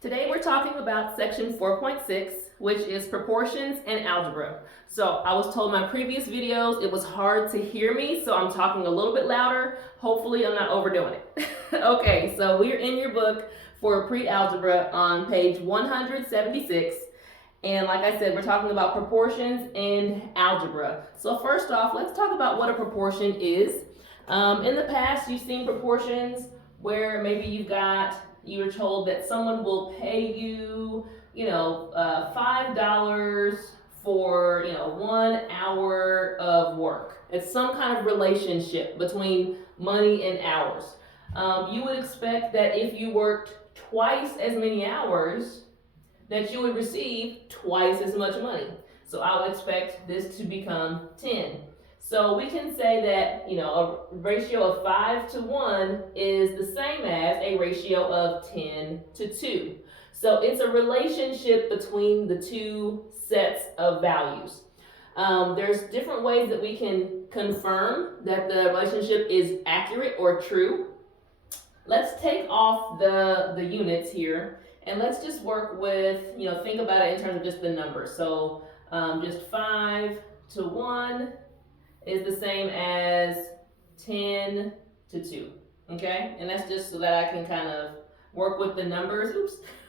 Today we're talking about section 4.6, which is proportions and algebra. So I was told in my previous videos it was hard to hear me, so I'm talking a little bit louder. Hopefully I'm not overdoing it. Okay, so we're in your book for pre-algebra on page 176. And like I said, we're talking about proportions and algebra. So first off, let's talk about what a proportion is. In the past, you've seen proportions where maybe you're told that someone will pay you, $5 for, 1 hour of work. It's some kind of relationship between money and hours. You would expect that if you worked twice as many hours, that you would receive twice as much money. So I would expect this to become 10. So we can say that, a ratio of 5 to 1 is the same as a ratio of 10 to 2. So it's a relationship between the two sets of values. There's different ways that we can confirm that the relationship is accurate or true. Let's take off the units here and let's just work with, think about it in terms of just the numbers. So just 5 to 1 is the same as 10 to 2, okay? And that's just so that I can kind of work with the numbers,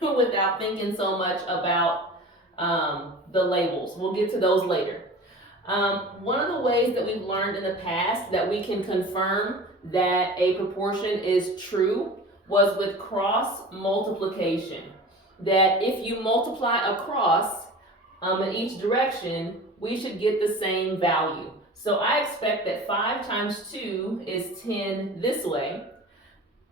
without thinking so much about the labels. We'll get to those later. One of the ways that we've learned in the past that we can confirm that a proportion is true was with cross multiplication. That if you multiply across in each direction, we should get the same value. So I expect that 5 times 2 is 10 this way.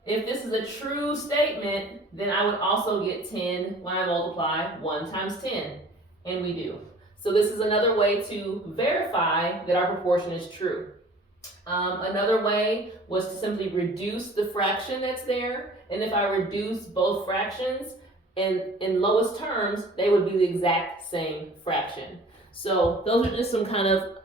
If this is a true statement, then I would also get 10 when I multiply 1 times 10, and we do. So this is another way to verify that our proportion is true. Another way was to simply reduce the fraction that's there, and if I reduce both fractions in lowest terms, they would be the exact same fraction. So those are just some kind of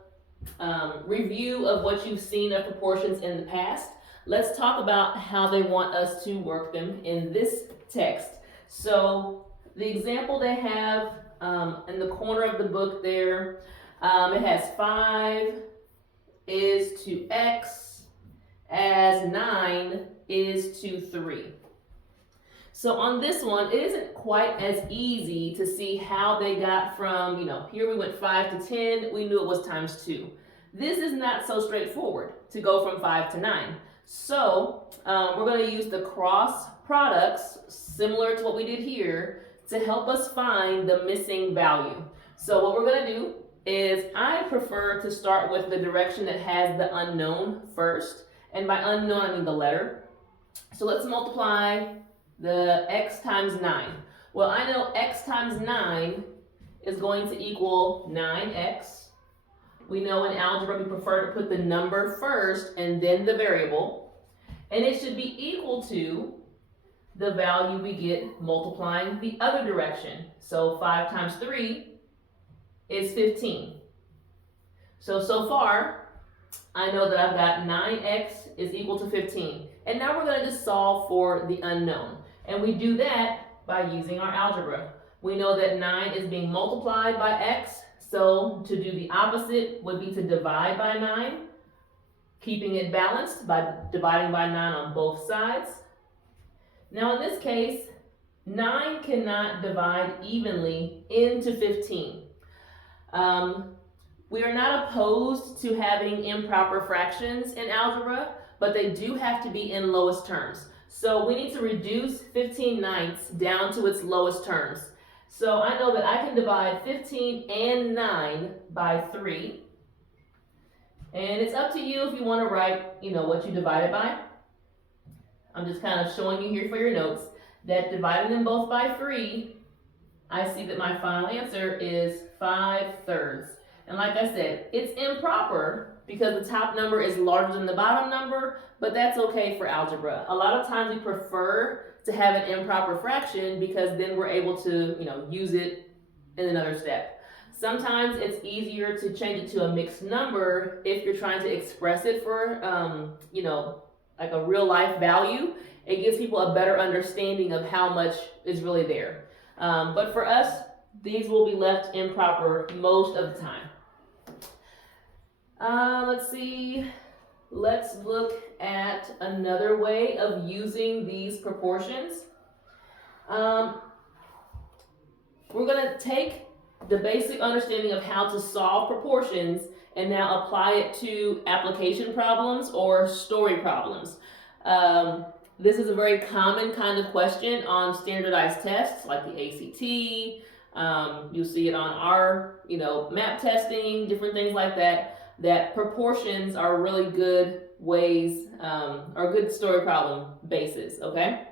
review of what you've seen of proportions in the past. Let's talk about how they want us to work them in this text. So the example they have in the corner of the book there, it has 5 is to x as 9 is to 3. So on this one, it isn't quite as easy to see how they got from, here we went 5 to 10, we knew it was times 2. This is not so straightforward to go from 5 to 9. So we're going to use the cross products, similar to what we did here, to help us find the missing value. So what we're going to do is I prefer to start with the direction that has the unknown first. And by unknown, I mean the letter. So let's multiply the x times 9. Well, I know x times 9 is going to equal 9x. We know in algebra we prefer to put the number first and then the variable. And it should be equal to the value we get multiplying the other direction. So 5 times 3 is 15. So far, I know that I've got 9x is equal to 15. And now we're going to just solve for the unknown. And we do that by using our algebra. We know that 9 is being multiplied by x, so to do the opposite would be to divide by 9, keeping it balanced by dividing by 9 on both sides. Now in this case, 9 cannot divide evenly into 15. We are not opposed to having improper fractions in algebra, but they do have to be in lowest terms. So we need to reduce 15/9 down to its lowest terms. So I know that I can divide 15 and 9 by 3. And it's up to you if you want to write, what you divided by. I'm just kind of showing you here for your notes that dividing them both by 3, I see that my final answer is 5/3. And like I said, it's improper because the top number is larger than the bottom number, but that's okay for algebra. A lot of times we prefer to have an improper fraction because then we're able to, use it in another step. Sometimes it's easier to change it to a mixed number if you're trying to express it for, like a real life value. It gives people a better understanding of how much is really there. But for us, these will be left improper most of the time. Let's see. Let's look at another way of using these proportions. We're going to take the basic understanding of how to solve proportions and now apply it to application problems or story problems. This is a very common kind of question on standardized tests like the ACT. You'll see it on our, map testing, different things like that. That proportions are really good ways, are good story problem bases, okay?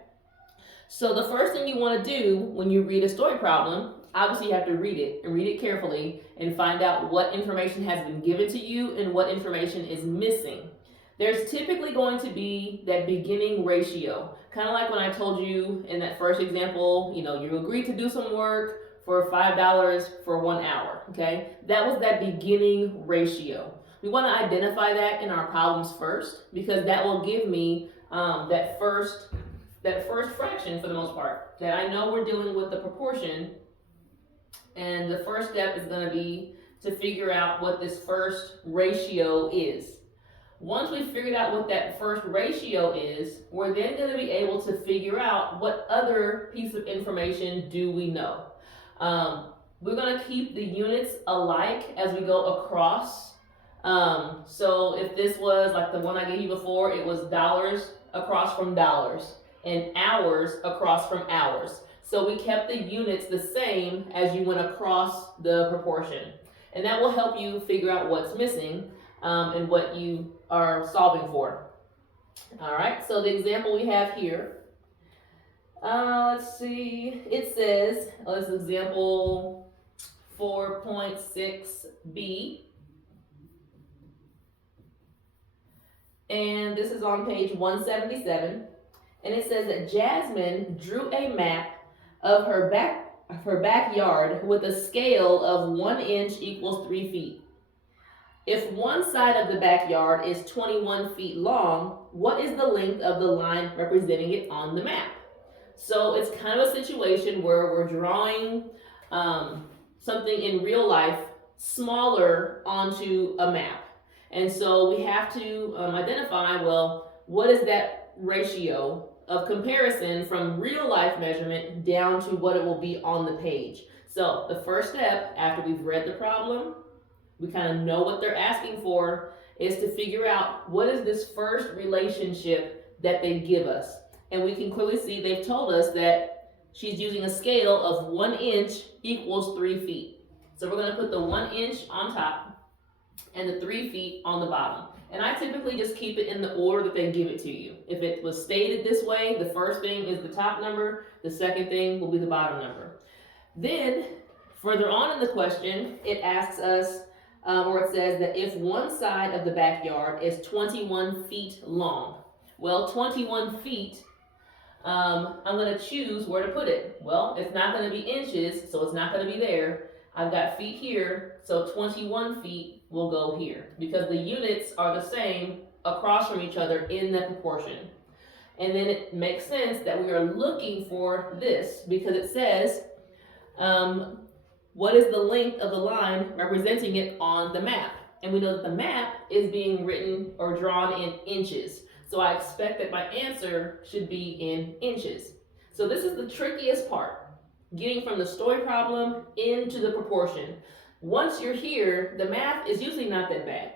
So the first thing you want to do when you read a story problem, obviously you have to read it and read it carefully and find out what information has been given to you and what information is missing. There's typically going to be that beginning ratio, kind of like when I told you in that first example, you agreed to do some work for $5 for 1 hour, okay? That was that beginning ratio. We want to identify that in our problems first because that will give me that first fraction for the most part, that I know we're dealing with the proportion, and the first step is going to be to figure out what this first ratio is. Once we've figured out what that first ratio is, we're then going to be able to figure out what other piece of information do we know. We're going to keep the units alike as we go across. So if this was like the one I gave you before, it was dollars across from dollars and hours across from hours. So we kept the units the same as you went across the proportion. And that will help you figure out what's missing and what you are solving for. All right, so the example we have here, let's see, it says, let's example 4.6b. And this is on page 177. And it says that Jasmine drew a map of her backyard with a scale of 1 inch equals 3 feet. If one side of the backyard is 21 feet long, what is the length of the line representing it on the map? So it's kind of a situation where we're drawing something in real life smaller onto a map. And so we have to identify, well, what is that ratio of comparison from real life measurement down to what it will be on the page. So the first step, after we've read the problem, we kind of know what they're asking for, is to figure out what is this first relationship that they give us. And we can clearly see they've told us that she's using a scale of 1 inch equals 3 feet. So we're going to put the 1 inch on top and the 3 feet on the bottom. And I typically just keep it in the order that they give it to you. If it was stated this way, the first thing is the top number, the second thing will be the bottom number. Then, further on in the question, it asks us, or it says that if one side of the backyard is 21 feet long. Well, 21 feet, I'm going to choose where to put it. Well, it's not going to be inches, so it's not going to be there. I've got feet here, so 21 feet will go here because the units are the same across from each other in the proportion. And then it makes sense that we are looking for this because it says, what is the length of the line representing it on the map? And we know that the map is being written or drawn in inches. So I expect that my answer should be in inches. So this is the trickiest part, getting from the story problem into the proportion. Once you're here, the math is usually not that bad.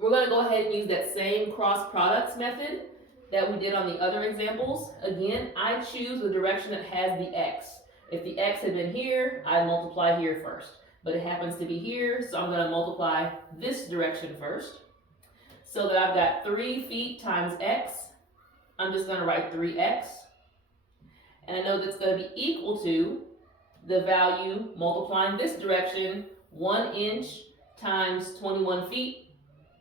We're going to go ahead and use that same cross products method that we did on the other examples. Again, I choose the direction that has the x. If the x had been here, I multiply here first. But it happens to be here, so I'm going to multiply this direction first. So that I've got 3 feet times x. I'm just going to write 3x. And I know that's going to be equal to the value multiplying this direction, 1 inch times 21 feet.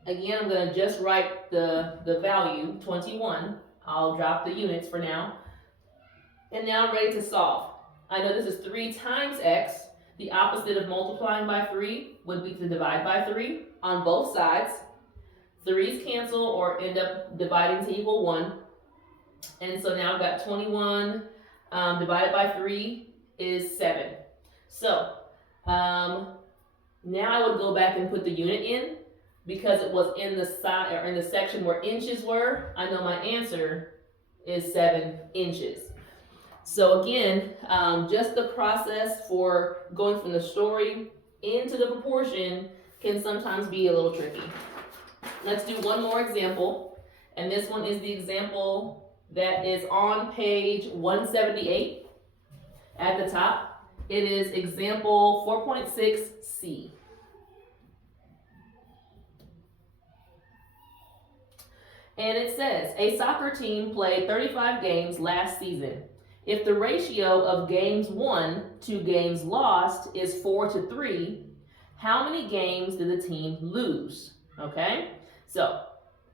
Again, I'm going to just write the value, 21. I'll drop the units for now. And now I'm ready to solve. I know this is 3 times x. The opposite of multiplying by 3 would be to divide by 3 on both sides. 3's cancel or end up dividing to equal 1. And so now I've got 21 divided by 3 is 7. So now I would go back and put the unit in because it was in the side or in the section where inches were. I know my answer is 7 inches. So again, just the process for going from the story into the proportion can sometimes be a little tricky. Let's do one more example, and this one is the example that is on page 178 at the top. It is example 4.6c. And it says, a soccer team played 35 games last season. If the ratio of games won to games lost is 4-3, how many games did the team lose? Okay, so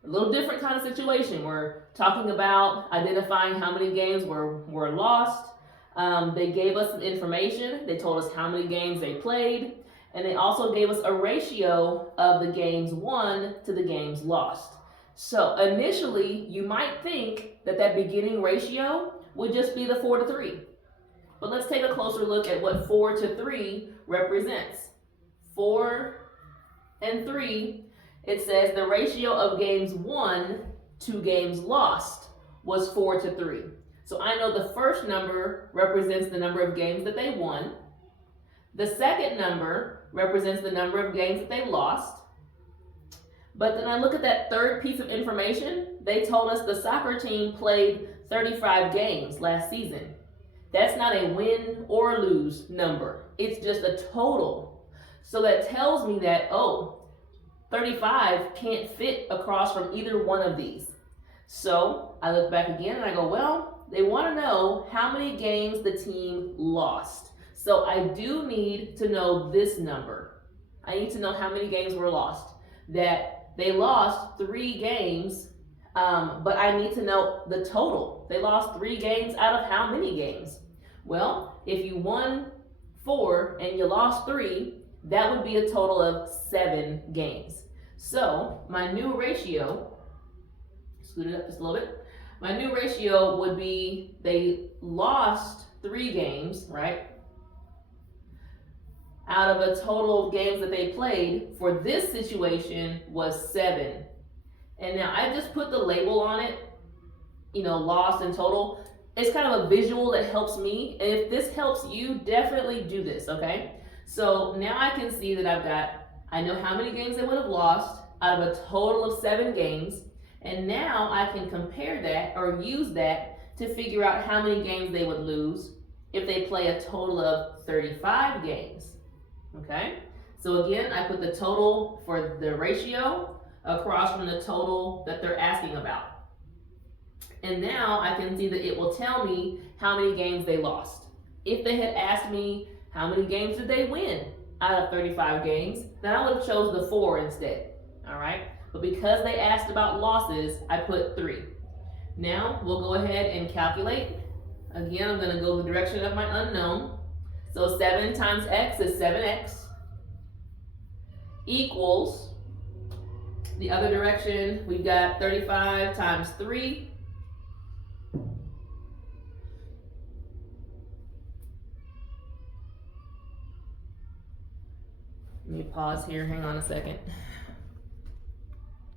a little different kind of situation. We're talking about identifying how many games were lost. They gave us some information. They told us how many games they played, and they also gave us a ratio of the games won to the games lost. So initially, you might think that that beginning ratio would just be the 4-3. But let's take a closer look at what 4-3 represents. 4 and 3, it says the ratio of games won to games lost was 4-3. So I know the first number represents the number of games that they won. The second number represents the number of games that they lost. But then I look at that third piece of information. They told us the soccer team played 35 games last season. That's not a win or lose number. It's just a total. So that tells me that, 35 can't fit across from either one of these. So I look back again and I go, well, they want to know how many games the team lost. So I do need to know this number. I need to know how many games were lost. That they lost 3 games, but I need to know the total. They lost 3 games out of how many games? Well, if you won 4 and you lost 3, that would be a total of 7 games. So my new ratio, scoot it up just a little bit. My new ratio would be they lost 3 games, right? Out of a total of games that they played for this situation was 7. And now I just put the label on it, lost and total. It's kind of a visual that helps me. And if this helps you, definitely do this, okay? So now I can see that I know how many games they would have lost out of a total of 7 games. And now I can compare that or use that to figure out how many games they would lose if they play a total of 35 games. Okay, so again, I put the total for the ratio across from the total that they're asking about. And now I can see that it will tell me how many games they lost. If they had asked me how many games did they win out of 35 games, then I would have chose the 4 instead. All right, but because they asked about losses, I put 3. Now we'll go ahead and calculate. Again, I'm going to go the direction of my unknown. So 7 times x is 7x equals, the other direction, we've got 35 times 3. Let me pause here, hang on a second.